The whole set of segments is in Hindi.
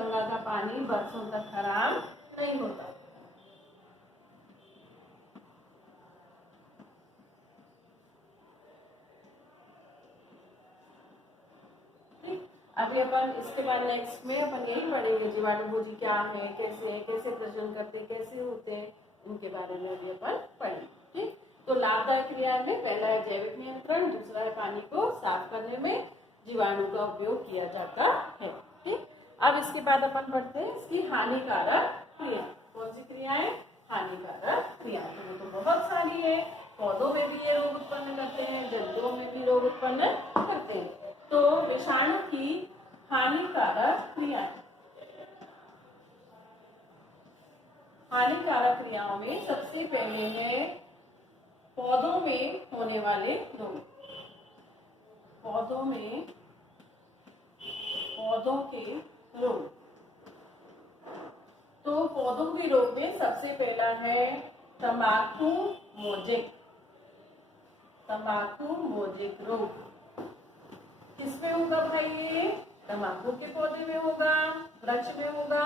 गंगा का पानी बरसों तक खराब नहीं होता। अभी अपन इसके बाद नेक्स्ट में अपन यही पढ़ेंगे जीवाणुभोजी क्या है, कैसे प्रजनन करते, कैसे होते हैं, इनके बारे में अभी अपन पढ़ेंगे। ठीक, तो लाभदायक क्रिया में पहला है जैविक नियंत्रण, दूसरा है पानी को साफ करने में जीवाणु का उपयोग किया जाता है। ठीक, अब इसके बाद अपन पढ़ते हैं इसकी हानिकारक क्रिया। कौन सी क्रियाएं? हानिकारक क्रिया। तो वो तो बहुत सारी है, पौधों में भी ये रोग उत्पन्न करते हैं, जंतुओं में भी रोग उत्पन्न करते हैं। तो विषाणु की हानिकारक क्रियाएं। हानिकारक क्रियाओं में सबसे पहले है पौधों में होने वाले रोग। पौधों के रोग। तो पौधों के रोग में सबसे पहला है तंबाकू मोजेक रोग। किसमें होगा भाई? ये तंबाकू के पौधे में होगा, वृक्ष में होगा।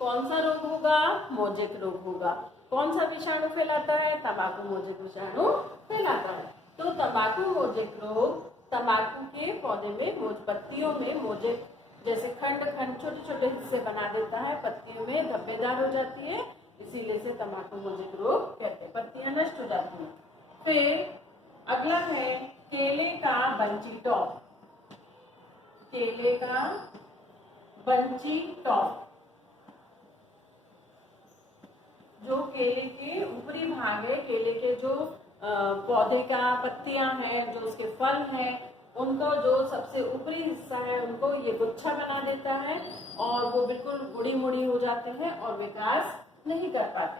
कौन सा रोग होगा? मोजेक रोग होगा। कौन सा विषाणु फैलाता है? तंबाकू मोजेक विषाणु फैलाता है। तो तंबाकू मोजेक रोग तंबाकू के पौधे में पत्तियों में मोजेक जैसे खंड छोटे छोटे हिस्से बना देता है, पत्तियों में धब्बेदार हो जाती है, इसीलिए से तंबाकू मोजेक रोग कहते हैं। पत्तियां नष्ट हो जाती हैं। फिर अगला है केले का बंची टॉप। केले का बंची टॉप, जो केले के ऊपरी भाग है, केले के जो पौधे का पत्तियां हैं, जो उसके फल हैं, उनको जो सबसे ऊपरी हिस्सा है उनको ये गुच्छा बना देता है और वो बिल्कुल गुड़ी मुड़ी हो जाते हैं और विकास नहीं कर पाते।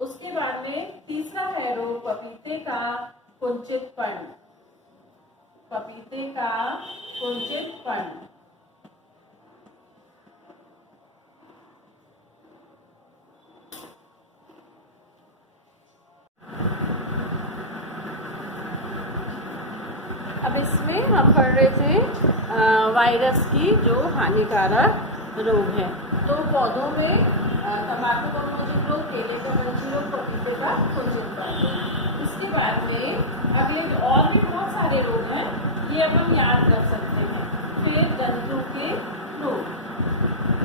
उसके बाद में तीसरा है रोग पपीते का कुंचित पर्ण। पपीते का कुंचित पर्ण। अब इसमें हम पढ़ रहे थे वायरस की जो हानिकारक रोग है। तो पौधों में तंबाकू का मोजेक रोग, केले का बंची रोग, पपीते का कुंचित पर्ण। इसके बाद में अगले और भी बहुत सारे रोग हैं, ये अपन याद कर सकते हैं। फिर जंतुओं के रोग,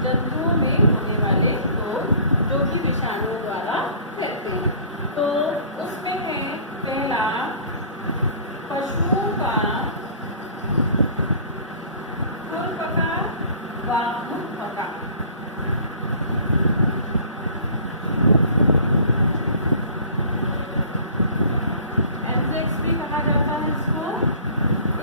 जंतुओं में होने वाले रोग जो कि विषाणुओं द्वारा फैलते हैं। तो उसमें है पहला पशुओं का खुरपका व मुखपका। एंथ्रेक्स भी कहा जाता है इसको।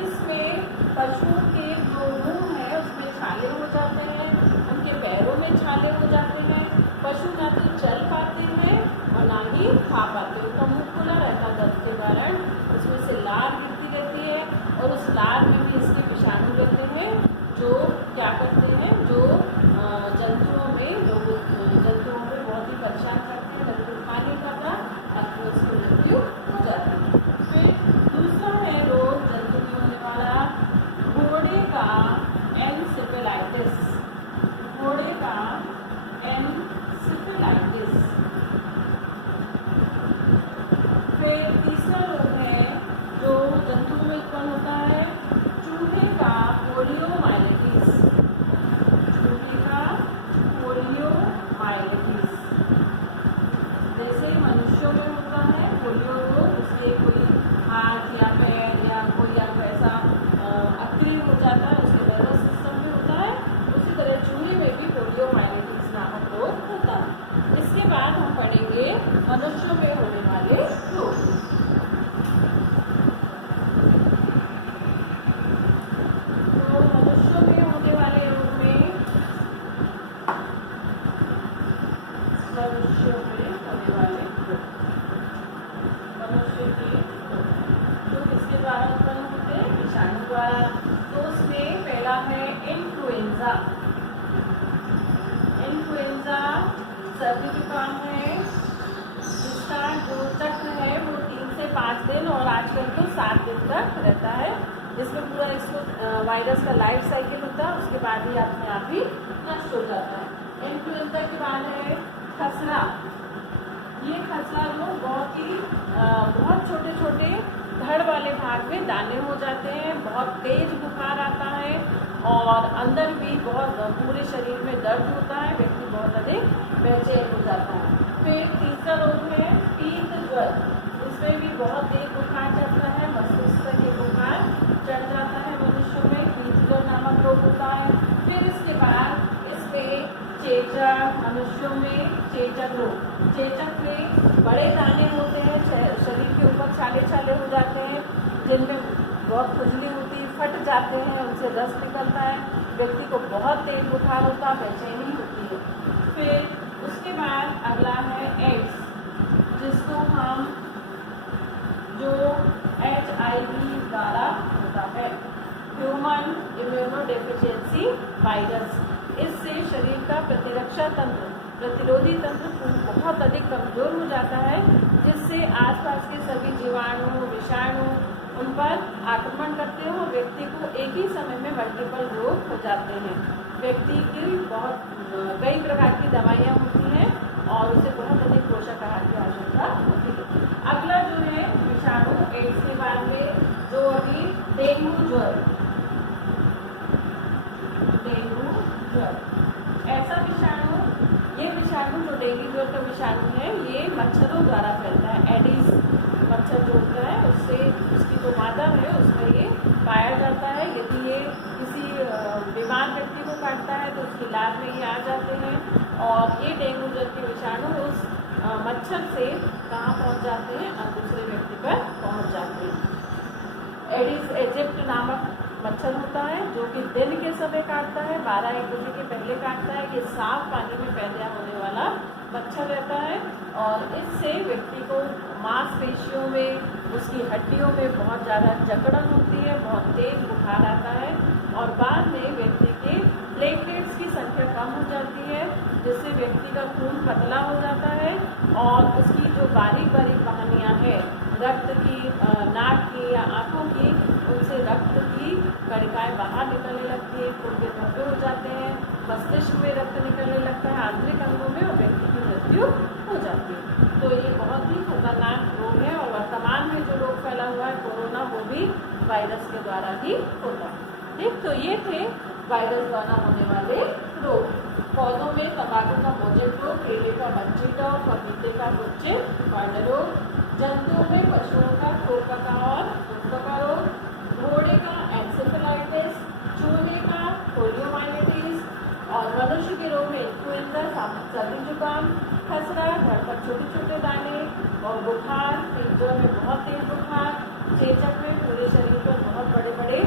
इसमें पशुओं के जो मुंह है उसमें छाले हो जाते हैं, उनके पैरों में छाले हो जाते हैं। पशु ना तो चल पाते हैं और ना ही खा पाते। उनका मुंह खुला रहता है दर्द के कारण, उसमें से लार गिरती रहती है और उस लार में भी इसके विषाणु रहते हैं जो क्या करते हैं, जो जंतुओं में बहुत ही परेशान करते हैं। जंतु खा नहीं पाता, अंत में उसकी मृत्यु हो जाती है। फिर दूसरा है रोग जंतु में होने वाला घोड़े का एनसेफेलाइटिस। घोड़े का एनसेफेलाइटिस। फिर तीसरा रोग है जो जंतुओं में उत्पन्न होता है चूहे का पोलियोमाइलिटिस। चूहे का पोलियोमाइलिटिस। जैसे मनुष्यों में होता है पोलियो रोग, उससे कोई हाथ या पैर या कोई ऐसा अक्रिय हो जाता है, उसके नर्वस सिस्टम में होता है, उसी तरह चूहे में भी पोलियोमाइलिटिस नामक रोग होता है। इसके बाद हम पढ़ेंगे मनुष्यों में होने वाले रोग। तो मनुष्यों में होने वाले रोग में मनुष्य के जो किसके द्वारा उत्पन्न होते हैं? विषाणु द्वारा। तो उसमें पहला है इन्फ्लुएंजा। इन्फ्लुएंजा सर्दी जुकाम है, जिसका जो चक्र है वो 3 से 5 दिन और आजकल तो 7 दिन तक रहता है, जिसमें पूरा इसको वायरस का लाइफ साइकिल होता है, उसके बाद ही अपने आप ही नष्ट हो जाता है। इन्फ्लुएंजा के बाद है खसरा। ये खसरा जो बहुत छोटे छोटे धड़ वाले भाग में दाने हो जाते हैं, बहुत तेज बुखार आता है और अंदर भी बहुत पूरे शरीर में दर्द होता है, व्यक्ति बहुत अधिक बेचैन हो जाता है। फिर तीसरा रोग है पीत ज्वर। इसमें भी बहुत तेज बुखार चढ़ता है, मस्तिष्क के बुखार चढ़ जाता है मनुष्य में, पीत ज्वर नामक रोग होता है। फिर इसके बाद इसमें चेचक, मनुष्यों में चेचक रोग। चेचक में बड़े दाने होते हैं, शरीर के ऊपर छाले छाले हो जाते हैं, जिनमें बहुत खुजली होती है, फट जाते हैं, उनसे रस निकलता है, व्यक्ति को बहुत तेज बुखार होता है, बेचैनी होती है। फिर उसके बाद अगला है एड्स, जिसको हम जो HIV द्वारा होता है, ह्यूमन इम्यूनोडेफिशिएंसी वायरस। इससे शरीर का प्रतिरक्षा तंत्र, प्रतिरोधी तंत्र बहुत अधिक कमजोर हो जाता है, जिससे आसपास के सभी जीवाणु, विषाणु उन पर आक्रमण करते हैं और व्यक्ति को एक ही समय में मल्टीपल रोग हो जाते हैं। व्यक्ति की कई प्रकार की दवाइयाँ होती हैं और उसे बहुत अधिक पोषक आहार की आवश्यकता होती है। अगला जो है विषाणु एड्स के बाद में जो अभी डेंगू ज्वर। ऐसा विषाणु, ये विषाणु जो डेंगू ज्वर का विषाणु है, ये मच्छरों द्वारा फैलता है। एडिस मच्छर जो होता है उससे, उसकी जो मादा है उसमें ये पाया जाता है। यदि ये किसी बीमार व्यक्ति को काटता है तो उसकी लार में ये आ जाते हैं और ये डेंगू ज्वर के विषाणु उस मच्छर से कहाँ पहुँच जाते हैं, दूसरे व्यक्ति पर पहुँच जाते हैं। एडिस एजिप्ट नामक मच्छर होता है जो कि दिन के समय काटता है, 12-1 बजे के पहले काटता है। ये साफ पानी में पैदा होने वाला मच्छर रहता है और इससे व्यक्ति को मांसपेशियों में, उसकी हड्डियों में बहुत ज़्यादा जकड़न होती है, बहुत तेज बुखार आता है और बाद में व्यक्ति के प्लेटलेट्स की संख्या कम हो जाती है, जिससे व्यक्ति का खून पतला हो जाता है और उसकी जो बारीक बारीक कहानियाँ हैं रक्त की, नाक की या आँखों की, उनसे रक्त की कणिकाएँ बाहर निकलने लगती है, खून के धब्बे हो जाते हैं, मस्तिष्क में रक्त निकलने लगता है, आंतरिक अंगों में, और व्यक्ति की मृत्यु हो जाती है। तो ये बहुत ही खतरनाक रोग है और वर्तमान में जो रोग फैला हुआ है कोरोना, वो भी वायरस के द्वारा ही होता है। ठीक, तो ये थे वायरस द्वारा होने वाले रोग। पौधों में तंबाकू का मोजेक रोग, केले का बंची टॉप, पपीते का गुच्छे वार्ड रोग। जंतुओं में पशुओं का खोपका और गुटका रोग, घोड़े का एंसेफेलाइटिस, चूहे का पोलियोमाइलिटिस और मनुष्य के रोग में इन्फ्लुएंजा, सर्दी जुकाम, खसरा, घर पर छोटे छोटे दाने और बुखार, तीजों में बहुत तेज बुखार, चेचक में पूरे शरीर पर बहुत बड़े बड़े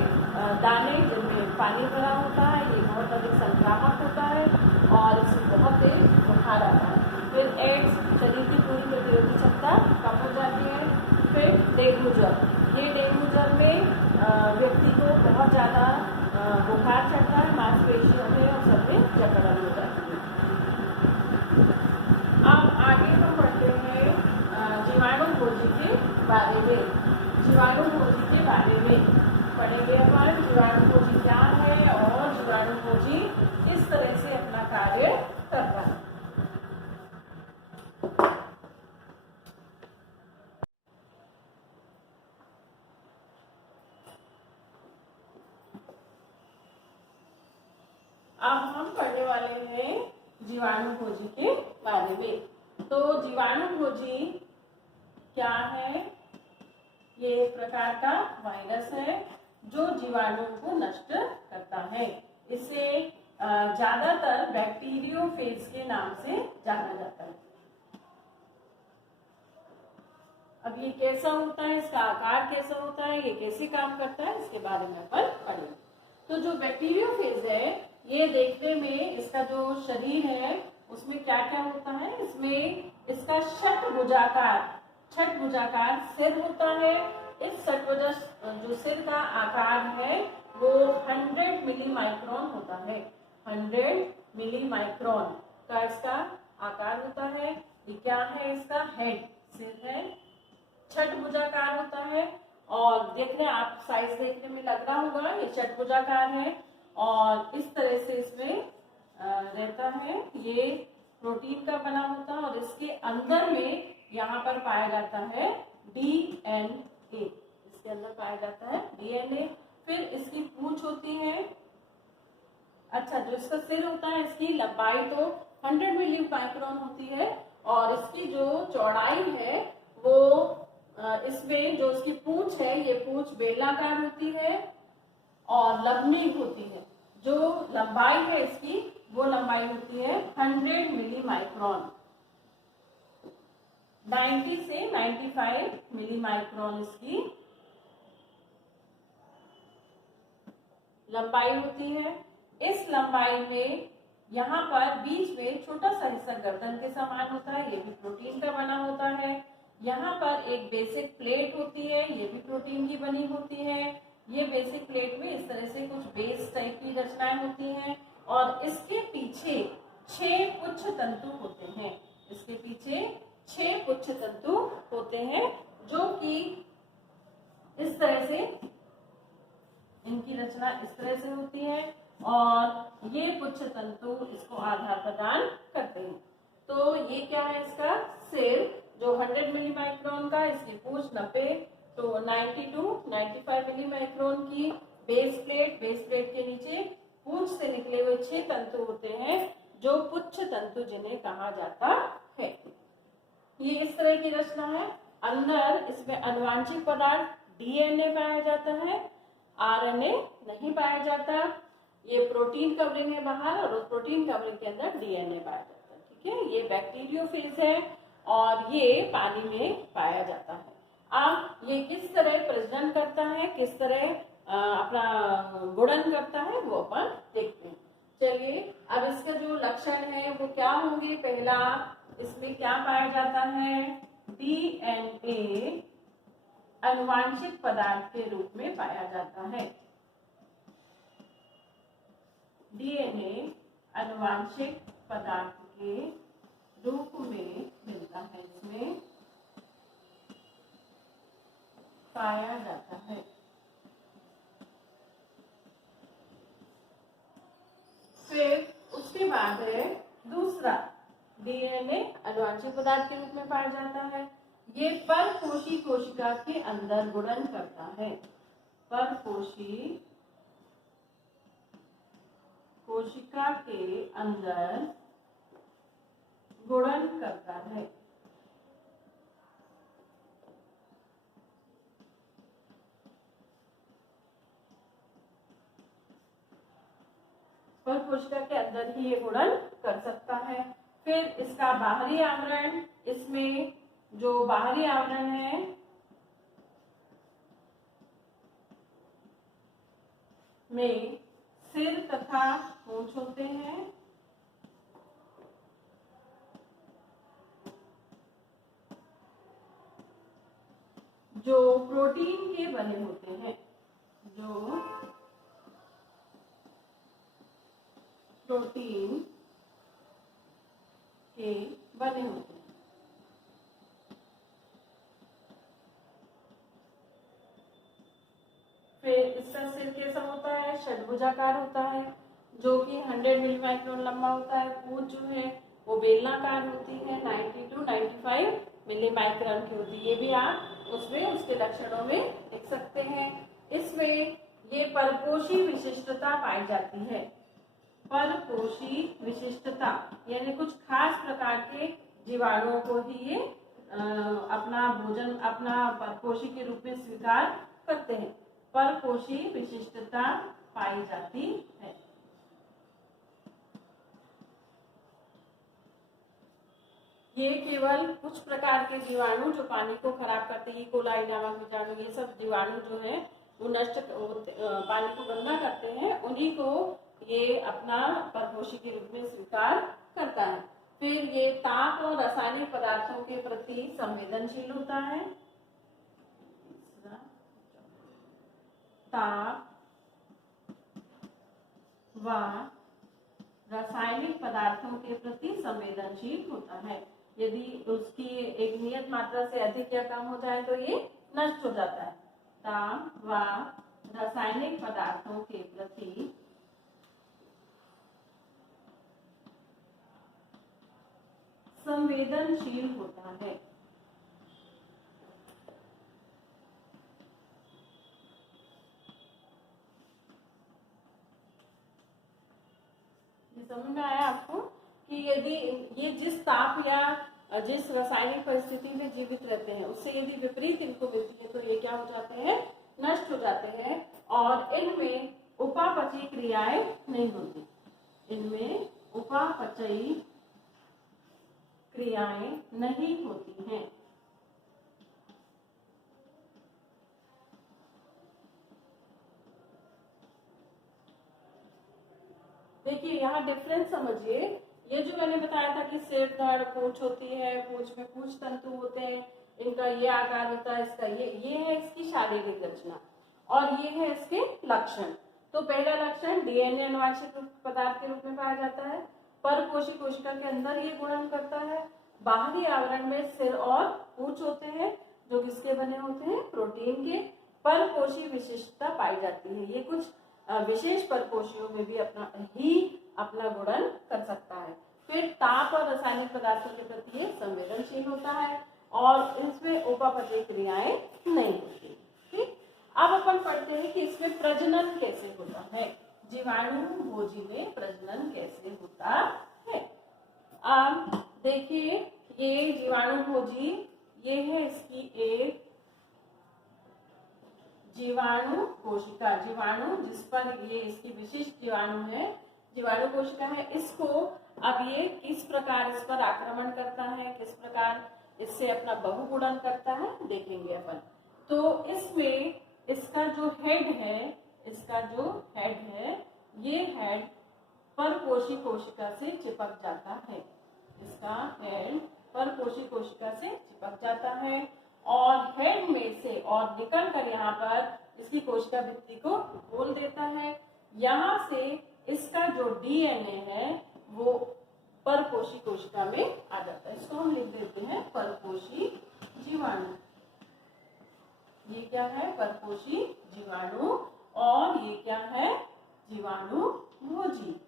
दाने जिनमें पानी भरा होता है, ये बहुत अधिक संक्रामक होता है और इसमें बहुत तेज बुखार आता है। फिर एड्स, शरीर की पूरी प्रतिरोधी क्षमता कम हो जाती है। फिर डेंगू ज्वर, ये डेंगू ज्वर में व्यक्ति को बहुत ज़्यादा बुखार चढ़ता है, मांसपेशियों में और सब में जकड़न हो जाती है। अब आगे हम पढ़ते हैं जीवाणु खोजी के बारे में। जीवाणु खोजी के बारे में पढ़ेंगे अपन जीवाणु खोजी क्या है और जीवाणु खोजी किस तरह से अपना कार्य करता है। अब हम पढ़ने वाले हैं जीवाणु खोजी के बारे में। तो जीवाणु खोजी क्या है? ये एक प्रकार का वायरस है जो जीवाणु को नष्ट करता है। इसे ज्यादातर बैक्टीरियोफेज के नाम से जाना जाता है। अब ये कैसा होता है, इसका आकार कैसा होता है, ये कैसे काम करता है, इसके बारे में अपन पढ़ेंगे। तो जो बैक्टीरियोफेज है, ये देखने में इसका जो शरीर है उसमें क्या क्या होता है, इसमें इसका षटभुजाकार सिर होता है। इस षटभुजा जो सिर का आकार है वो 100 मिली माइक्रोन होता है। 100 मिली माइक्रोन का इसका आकार होता है। ये क्या है, इसका हेड, सिर है, षटभुजाकार होता है और देखने आप साइज देखने में लग रहा होगा ये षटभुजाकार है और इस तरह से इसमें रहता है, ये प्रोटीन का बना होता है और इसके अंदर में यहाँ पर पाया जाता है डीएनए, इसके अंदर पाया जाता है डीएनए। फिर इसकी पूंछ होती है, अच्छा जो इसका सिर होता है इसकी लंबाई तो 100 मिली माइक्रोन होती है और इसकी जो चौड़ाई है वो इसमें जो इसकी पूंछ है ये पूंछ बेलनाकार होती है और लंबी होती है। जो लंबाई है इसकी वो लंबाई होती है 100 मिली माइक्रोन, 90 से 95 मिली माइक्रोन इसकी लंबाई होती है। इस लंबाई में यहाँ पर बीच में छोटा सा हिस्सा गर्दन के समान होता है, ये भी प्रोटीन का बना होता है। यहाँ पर एक बेसिक प्लेट होती है, ये भी प्रोटीन की बनी होती है। ये बेसिक प्लेट में इस तरह से कुछ बेस टाइप की रचनाएं होती हैं और इसके पीछे 6 पुच्छ तंतु होते हैं, इसके पीछे 6 पुच्छ तंतु होते हैं जो कि इस तरह से, इनकी रचना इस तरह से होती है और ये पुच्छ तंतु इसको आधार प्रदान करते हैं। तो ये क्या है, इसका सिर जो 100 मिली माइक्रोन का, इसकी पूंछ 90 तो 90 to 95 मिली माइक्रोन की, बेस प्लेट के नीचे पूंछ से निकले हुए 6 तंतु होते हैं जो पुच्छ तंतु जिन्हें कहा जाता है। ये इस तरह की रचना है। अंदर इसमें आनुवांशिक पदार्थ डीएनए पाया जाता है, आरएनए नहीं पाया जाता। ये प्रोटीन कवरिंग है बाहर और उस प्रोटीन कवरिंग के अंदर डीएनए पाया जाता है। ठीक है, ये बैक्टीरियोफेज है और ये पानी में पाया जाता है। अब ये किस तरह प्रजनन करता है, किस तरह अपना गुणन करता है वो अपन देखते हैं। चलिए अब इसका जो लक्षण है वो क्या होंगे। पहला, इसमें क्या पाया जाता है, डीएनए आनुवांशिक पदार्थ के रूप में पाया जाता है। डीएनए आनुवांशिक पदार्थ के रूप में मिलता है, इसमें पाया जाता है। फिर उसके बाद है दूसरा, डीएनए आनुवांशिक पदार्थ के रूप में पाया जाता है। ये परपोषी कोशिका के अंदर गुणन करता है, परपोषी कोशिका के अंदर गुणन करता है। पर कोशिका के अंदर ही ये गुणन कर सकता है। फिर इसका बाहरी आवरण, इसमें जो बाहरी आवरण है में सिर तथा पूंछ होते हैं। जो प्रोटीन के बने होते हैं, जो प्रोटीन के बने होते हैं। फिर इसका सिर कैसा होता है, षड्भुजाकार होता है जो कि 100 मिली माइक्रोन लंबा होता है। पूंछ जो है वो बेलनाकार होती है, 90 to 95 मिली माइक्रोन की होती है। ये भी आप उसमें उसके लक्षणों में देख सकते हैं। इसमें ये परपोषी विशिष्टता पाई जाती है। परपोषी विशिष्टता यानी कुछ खास प्रकार के जीवाणुओं को ही ये अपना भोजन, अपना परपोषी के रूप में स्वीकार करते हैं। परपोषी विशिष्टता पाई जाती है। ये केवल कुछ प्रकार के जीवाणु जो पानी को खराब करते हैं, कोलाई नामक कीटाणु, ये सब जीवाणु जो है वो नष्ट पानी को गंदा करते हैं, उन्हीं को ये अपना परपोषी के रूप में स्वीकार करता है। फिर ये ताप और रासायनिक पदार्थों के प्रति संवेदनशील होता है। ताप व रासायनिक पदार्थों के प्रति संवेदनशील होता है। यदि उसकी एक नियत मात्रा से अधिक या कम हो जाए तो ये नष्ट हो जाता है। ताप व रासायनिक पदार्थों के प्रति संवेदनशील होता है। समझ में आया आपको कि यदि ये जिस ताप या जिस रासायनिक परिस्थिति में जीवित रहते हैं उससे यदि विपरीत इनको मिलती है तो ये क्या हो जाते हैं, नष्ट हो जाते हैं और इनमें उपापचयी क्रियाएं नहीं होती, इनमें उपापचयी क्रियाएं नहीं होती हैं। देखिए यहाँ डिफरेंस समझिए, ये जो मैंने बताया था कि सिर धड़ पूंछ होती है, पूंछ में पूंछ तंतु होते हैं, इनका ये आकार होता है, इसका ये है इसकी शारीरिक रचना और ये है इसके लक्षण। तो पहला लक्षण डीएनए अनुवांशिक पदार्थ के रूप में पाया जाता है, परकोशी कोशिका के अंदर ये गुणन करता है। बाहरी आवरण में सिर और पूंछ होते हैं जो किसके बने होते हैं, प्रोटीन के। परकोशी विशिष्टता पाई जाती है, ये कुछ विशेष परकोशियों में भी अपना गुणन कर सकता है। फिर ताप और रासायनिक पदार्थों के प्रति ये संवेदनशील होता है और इसमें उपापचयी क्रियाएं नहीं होती। ठीक, अब अपन पढ़ते हैं कि इसमें प्रजनन कैसे होता है, जीवाणु भोजी में प्रजनन कैसे होता है। अब देखिए ये जीवाणु भोजी, ये है इसकी एक जीवाणु कोशिका, जीवाणु जिस पर ये इसकी विशिष्ट जीवाणु है, जीवाणु कोशिका है। इसको अब ये किस प्रकार इस पर आक्रमण करता है, किस प्रकार इससे अपना बहुगुणन करता है देखेंगे अपन। तो इसमें इसका जो हेड है, ये हेड परकोशी कोशिका से चिपक जाता है, इसका हेड परकोशी कोशिका से चिपक जाता है और हेड में से और निकल कर यहाँ पर इसकी कोशिका भित्ति को खोल देता है। यहाँ से इसका जो डीएनए है वो परकोशी कोशिका में आ जाता है, इसको हम लिख देते हैं परकोशी जीवाणु। ये क्या है, परकोशी जीवाणु और ये क्या है, जीवाणु भोजी।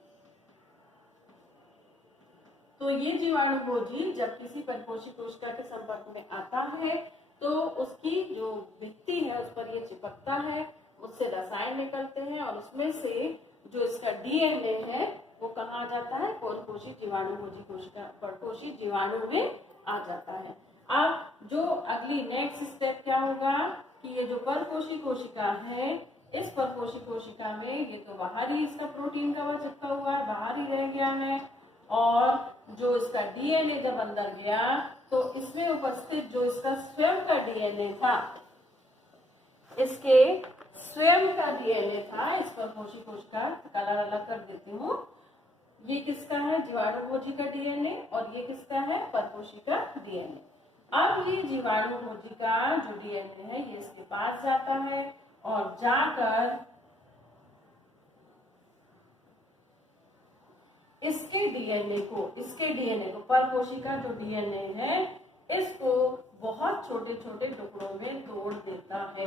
तो ये जीवाणु भोजी जब किसी परकोशी कोशिका के संपर्क में आता है तो उसकी जो भित्ति है उस पर ये चिपकता है, उससे रसायन निकलते हैं और उसमें से जो इसका डीएनए है वो कहाँ आ जाता है, परकोशी जीवाणु भोजी कोशिका परकोशी जीवाणु में आ जाता है। अब जो अगली नेक्स्ट स्टेप क्या होगा कि ये जो परकोशी कोशिका है, इस परकोशी कोशिका में ये तो बाहर ही इसका प्रोटीन कवर चिपका हुआ है, बाहर ही रह गया है और जो इसका डीएनए जब अंदर गया तो इसमें उपस्थित जो इसका स्वयं का डीएनए था, इसके स्वयं का डीएनए था, इस परकोशी कोशिका कलर अलग कर देती हूँ, ये किसका है, जीवाणु भोजी का डीएनए और ये किसका है, परकोशी का डीएनए। अब ये जीवाणु भोजी का जो डीएनए है ये इसके पास जाता है और जाकर इसके डीएनए को परकोशी का जो डीएनए है इसको बहुत छोटे छोटे टुकड़ों में तोड़ देता है।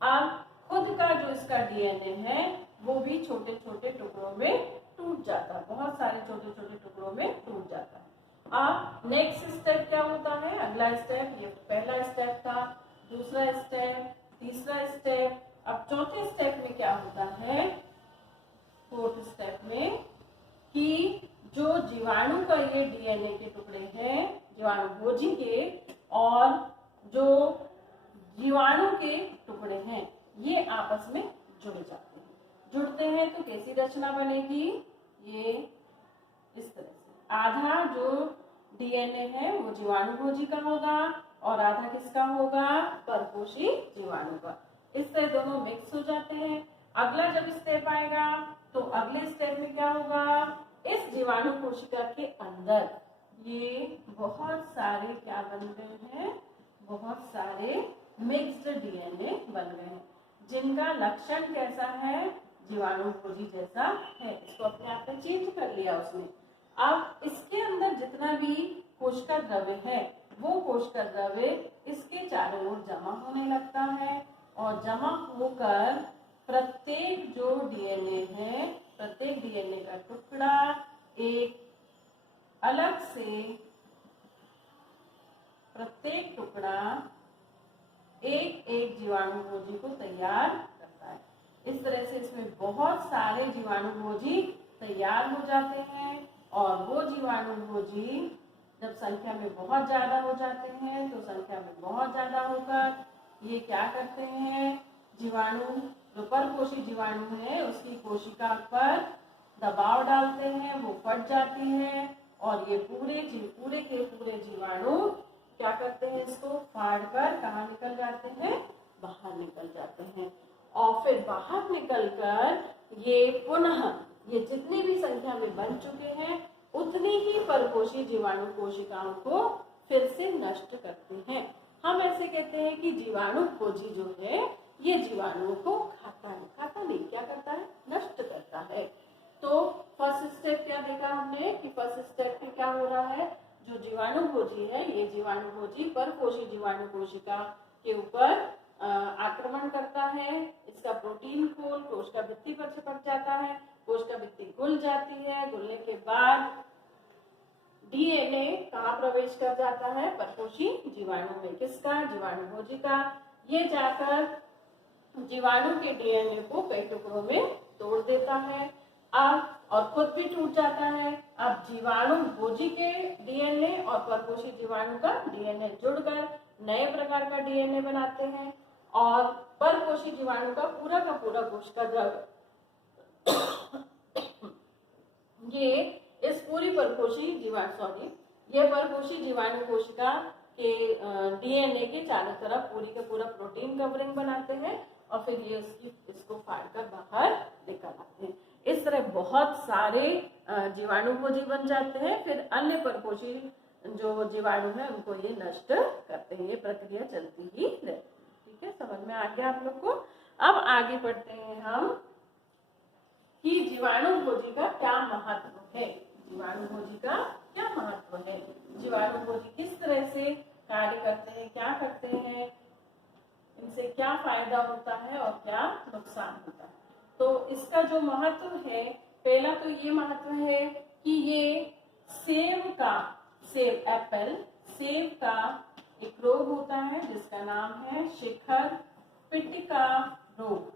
अब खुद का जो इसका डीएनए है वो भी छोटे छोटे टुकड़ों में टूट जाता है, बहुत सारे छोटे छोटे टुकड़ों में टूट जाता है। अब नेक्स्ट स्टेप क्या होता है, अगला स्टेप, ये पहला स्टेप था, दूसरा स्टेप, तीसरा स्टेप, अब चौथे स्टेप में क्या होता है, फोर्थ स्टेप में, कि जो जीवाणु का ये डीएनए के टुकड़े हैं जीवाणु भोजी के और जो जीवाणु के टुकड़े हैं ये आपस में जुड़ जाते हैं। जुड़ते हैं तो कैसी रचना बनेगी, ये इस तरह से, आधा जो डीएनए है वो जीवाणु भोजी का होगा और आधा किसका होगा, परकोशी जीवाणु का। इस तरह दोनों मिक्स हो जाते हैं। अगला जब स्टेप आएगा तो अगले स्टेप में क्या होगा, इस जीवाणु कोशिका के अंदर ये बहुत सारे क्या बन गए हैं, बहुत सारे मिक्स्ड डीएनए बन गए हैं जिनका लक्षण कैसा है, जीवाणु भोजी जैसा है। इसको अपने आप में चेंज कर लिया उसने। अब इसके अंदर जितना भी कोशिका द्रव्य है वो कोशिका द्रव्य इसके चारों ओर जमा होने लगता है और जमा होकर प्रत्येक जो डीएनए है, प्रत्येक डीएनए का टुकड़ा एक अलग से प्रत्येक टुकड़ा एक एक जीवाणुभोजी को तैयार करता है। इस तरह से इसमें बहुत सारे जीवाणुभोजी तैयार हो जाते हैं और वो जीवाणुभोजी जब संख्या में बहुत ज्यादा हो जाते हैं तो संख्या में बहुत ज्यादा होकर ये क्या करते हैं, जीवाणु जो परपोषी जीवाणु है उसकी कोशिका पर दबाव डालते हैं, वो फट जाती है और ये पूरे के पूरे जीवाणु क्या करते हैं, इसको फाड़ कर कहाँ निकल जाते हैं, बाहर निकल जाते हैं। और फिर बाहर निकलकर ये पुनः ये जितनी भी संख्या में बन चुके हैं उतनी ही परपोषी जीवाणु कोशिकाओं को फिर से नष्ट करते हैं। हम ऐसे कहते हैं कि जीवाणुभोजी जो है ये जीवाणुओं को खाता नहीं, क्या करता है, नष्ट करता है। तो फर्स्ट स्टेप क्या देखा हमने कि फर्स्ट स्टेप में क्या हो रहा है, जो जीवाणुभोजी है ये जीवाणुभोजी परपोषी जीवाणु कोशिका के ऊपर आक्रमण करता है। इसका प्रोटीन खोल कोशिका भित्ति पर चिपक जाता है, कोशिका भित्ति घुल जाती है, घुलने के बाद डीएनए कहाँ प्रवेश कर जाता है, परपोषी जीवाणु में। किसका, जीवाणुभोजी का। ये जाकर जीवाणु के डीएनए को कई टुकड़ों में तोड़ देता है अब और खुद भी टूट जाता है। अब जीवाणुभोजी के डीएनए और परपोषी जीवाणु का डीएनए जुड़कर नए प्रकार का डीएनए बनाते हैं और परपोषी जीवाणु का पूरा कोशिका द्रव्य ये इस पूरी परपोषी जीवाणु कोशिका के डीएनए के चारों तरफ पूरी का पूरा प्रोटीन कवरिंग बनाते हैं और फिर ये इसको फाड़कर बाहर निकल आते हैं। इस तरह बहुत सारे जीवाणुभोजी बन जाते हैं, फिर अन्य परपोषी जो जीवाणु है उनको ये नष्ट करते हैं। ये प्रक्रिया चलती ही रहती है। ठीक है, समझ में आ गया आप लोग को। अब आगे बढ़ते हैं हम कि जीवाणुभोजी का क्या महत्व है। जीवाणुभोजी का क्या महत्व है, जीवाणुभोजी किस तरह से कार्य करते हैं, क्या करते हैं, इनसे क्या फायदा होता है और क्या नुकसान होता है। तो इसका जो महत्व है, पहला तो ये महत्व है कि ये सेब का एक रोग होता है जिसका नाम है शिखर पिटिका रोग।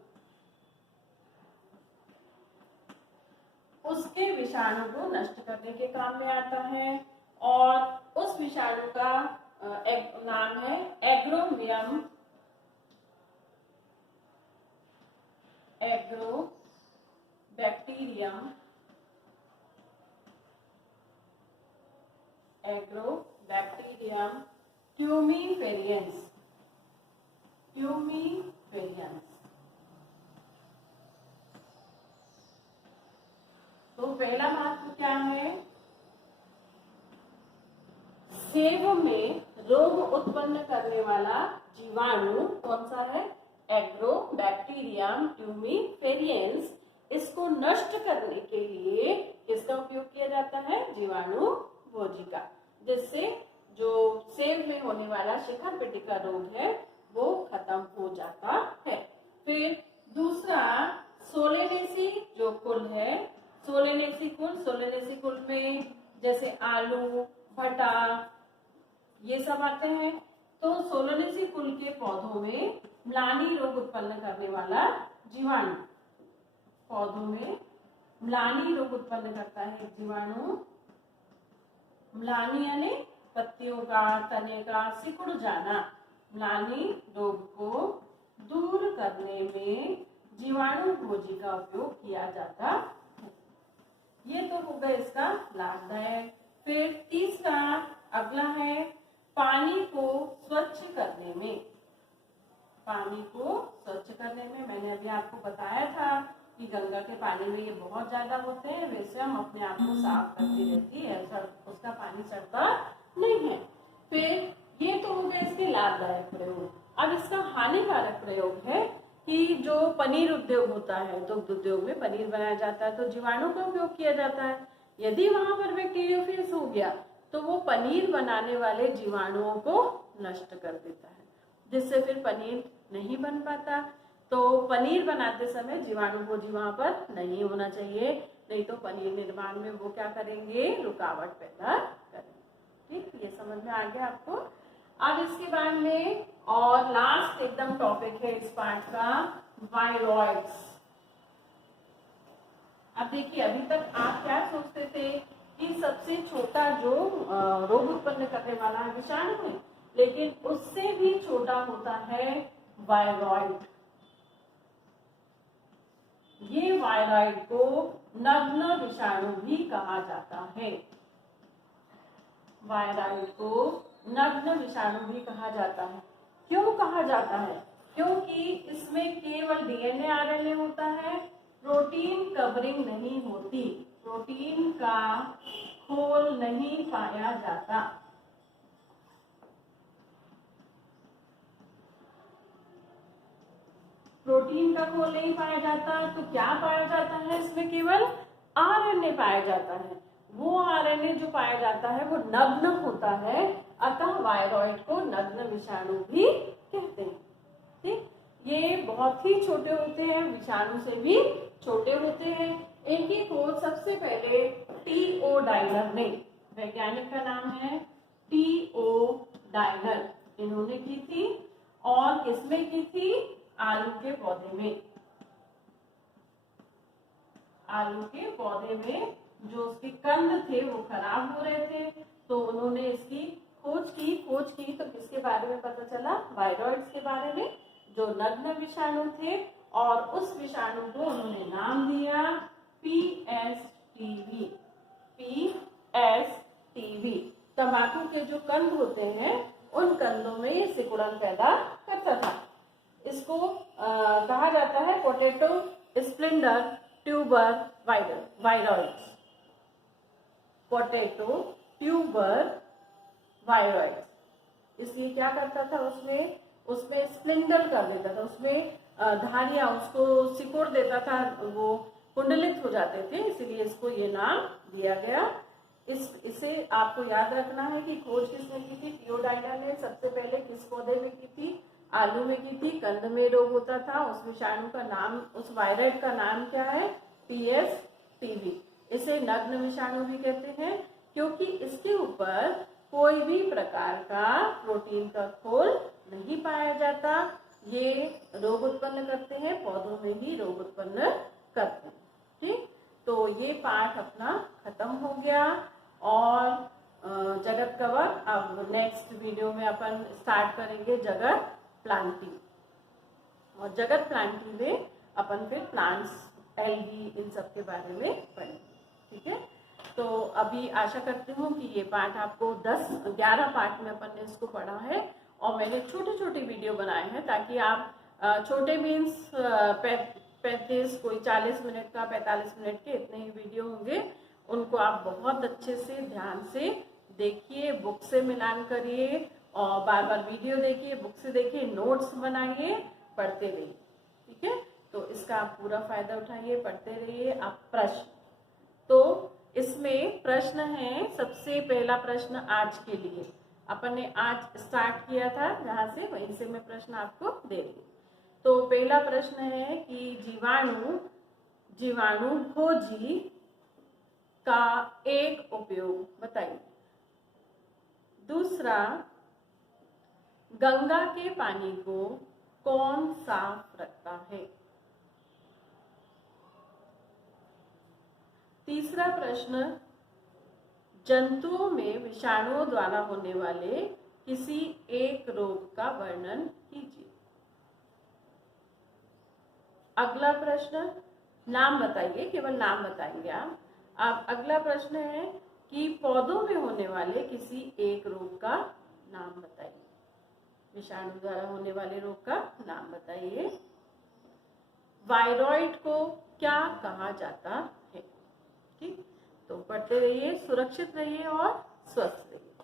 उसके विषाणु को नष्ट करने के काम में आता है और उस विषाणु का नाम है एग्रोबैक्टीरियम ट्यूमिफेरियंस। तो पहला महत्व क्या है, सेब में रोग उत्पन्न करने वाला जीवाणु कौन सा है, एग्रोबैक्टीरियम ट्यूमिफेरियंस। इसको नष्ट करने के लिए किसका उपयोग किया जाता है, जीवाणुभोजी का, जिससे जो सेब में होने वाला शिखर पिटिका रोग है वो खत्म हो जाता है। फिर दूसरा सोलेनेसी जो कुल है, सोलेनेसी कुल में जैसे आलू भटा ये सब आते हैं। तो सोलेनेसी कुल के पौधों में म्लानी रोग उत्पन्न करने वाला जीवाणु, पौधों में म्लानी रोग उत्पन्न करता है जीवाणु। म्लानी यानी पत्तियों का, तने का सिकुड़ जाना। म्लानी रोग को दूर करने में जीवाणुभोजी का उपयोग किया जाता है। ये तो हो गया इसका लाभदायक। फिर तीसरा अगला है पानी को स्वच्छ करने में। मैंने अभी आपको बताया था कि गंगा के पानी में ये बहुत ज्यादा होते हैं, वैसे हम अपने आप को साफ करती रहती है, उसका पानी सड़ता नहीं है। फिर ये तो हो गए इसके लाभदायक प्रयोग। अब इसका हानिकारक प्रयोग है कि जो पनीर उद्योग होता है, दुग्ध उद्योग में पनीर बनाया जाता है तो जीवाणु का उपयोग किया जाता है। यदि वहां पर बैक्टीरियोफेज हो गया तो वो पनीर बनाने वाले जीवाणुओं को नष्ट कर देता है, जिससे फिर पनीर नहीं बन पाता। तो पनीर बनाते समय जीवाणुभोजी वहां पर नहीं होना चाहिए। नहीं तो पनीर निर्माण में वो क्या करेंगे, रुकावट पैदा करेंगे। ठीक, ये समझ में आ गया आपको। अब इसके बाद में और लास्ट एकदम टॉपिक है इस पार्ट का, वायरॉइड्स। अब देखिए, अभी तक आप क्या सोचते थे कि सबसे छोटा जो रोग उत्पन्न करने वाला विषाणु है, लेकिन उससे भी छोटा होता है वायरॉइड। ये वायरॉइड को नग्न विषाणु भी कहा जाता है। वायरॉइड को नग्न विषाणु भी कहा जाता है। क्यों कहा जाता है? क्योंकि इसमें केवल डीएनए आरएनए होता है, प्रोटीन कवरिंग नहीं होती, प्रोटीन का खोल नहीं पाया जाता। प्रोटीन का खोल नहीं पाया जाता, तो क्या पाया जाता है इसमें? केवल आरएनए पाया जाता है। वो आरएनए जो पाया जाता है वो नग्न होता है, अतः वायरॉइड को नग्न विषाणु भी कहते हैं। ठीक, ये बहुत ही छोटे होते हैं, विषाणु से भी छोटे होते हैं। इनकी खोज सबसे पहले टी.ओ. डायनर ने, वैज्ञानिक का नाम है टी.ओ. डायनर, इन्होंने की थी। और किसमें की थी? आलू के पौधे में। आलू के पौधे में जो उसके कंद थे वो खराब हो रहे थे, तो उन्होंने इसकी खोज की तो किसके बारे में पता चला? वायरॉइड्स के बारे में, जो नग्न विषाणु थे। और उस विषाणु को उन्होंने नाम दिया PSTV। PSTV। तंबाकू के जो कंद होते हैं उन कंदों में ये सिकुड़न पैदा करता था। इसको कहा जाता है potato splinter tuber viroids. Potato tuber viroids. इसलिए क्या करता था, उसमें स्प्लिंडर कर देता था, उसमें धारियां उसको सिकोड़ देता था, वो कुंडलित हो जाते थे, इसलिए इसको ये नाम दिया गया। इसे आपको याद रखना है कि खोज किसने की थी? टी.ओ. डायनर ने। सबसे पहले किस पौधे में की थी? आलू में की थी। कंद में रोग होता था, उस विषाणु का नाम, उस वायरॉइड का नाम क्या है? PSTV। इसे नग्न विषाणु भी कहते हैं, क्योंकि इसके ऊपर कोई भी प्रकार का प्रोटीन का खोल नहीं पाया जाता। ये रोग उत्पन्न करते हैं, पौधों में ही रोग उत्पन्न करते हैं। ठीक, तो ये पार्ट अपना खत्म हो गया। और जगत कवर, अब नेक्स्ट वीडियो में अपन स्टार्ट करेंगे जगत प्लांटिंग। और जगत प्लांटिंग में अपन फिर प्लांट्स, एल्गी, इन सब के बारे में पढ़ेंगे। ठीक है, तो अभी आशा करती हूँ कि ये पार्ट आपको 10-11 पार्ट में अपन ने इसको पढ़ा है। और मैंने छोटे छोटे वीडियो बनाए हैं ताकि आप छोटे मीन्स 35, कोई 40 मिनट का, 45 मिनट के, इतने ही वीडियो होंगे। उनको आप बहुत अच्छे से ध्यान से देखिए, बुक से मिलान करिए और बार बार वीडियो देखिए, बुक से देखिए, नोट्स बनाइए, पढ़ते रहिए। ठीक है, तो इसका आप पूरा फायदा उठाइए, पढ़ते रहिए। आप प्रश्न, तो इसमें प्रश्न है। सबसे पहला प्रश्न आज के लिए अपन ने आज स्टार्ट किया था, जहां से वहीं से मैं प्रश्न आपको दे रही हूँ। तो पहला प्रश्न है कि जीवाणु खोजी का एक उपयोग बताइए। दूसरा, गंगा के पानी को कौन साफ रखता है? तीसरा प्रश्न, जंतुओं में विषाणुओं द्वारा होने वाले किसी एक रोग का वर्णन कीजिए। अगला प्रश्न, नाम बताइए, केवल नाम बताएंगे आप। अब अगला प्रश्न है कि पौधों में होने वाले किसी एक रोग का नाम बताइए। विषाणु द्वारा होने वाले रोग का नाम बताइए। वायरॉइड को क्या कहा जाता है? ठीक, तो पढ़ते रहिए, सुरक्षित रहिए और स्वस्थ रहिए।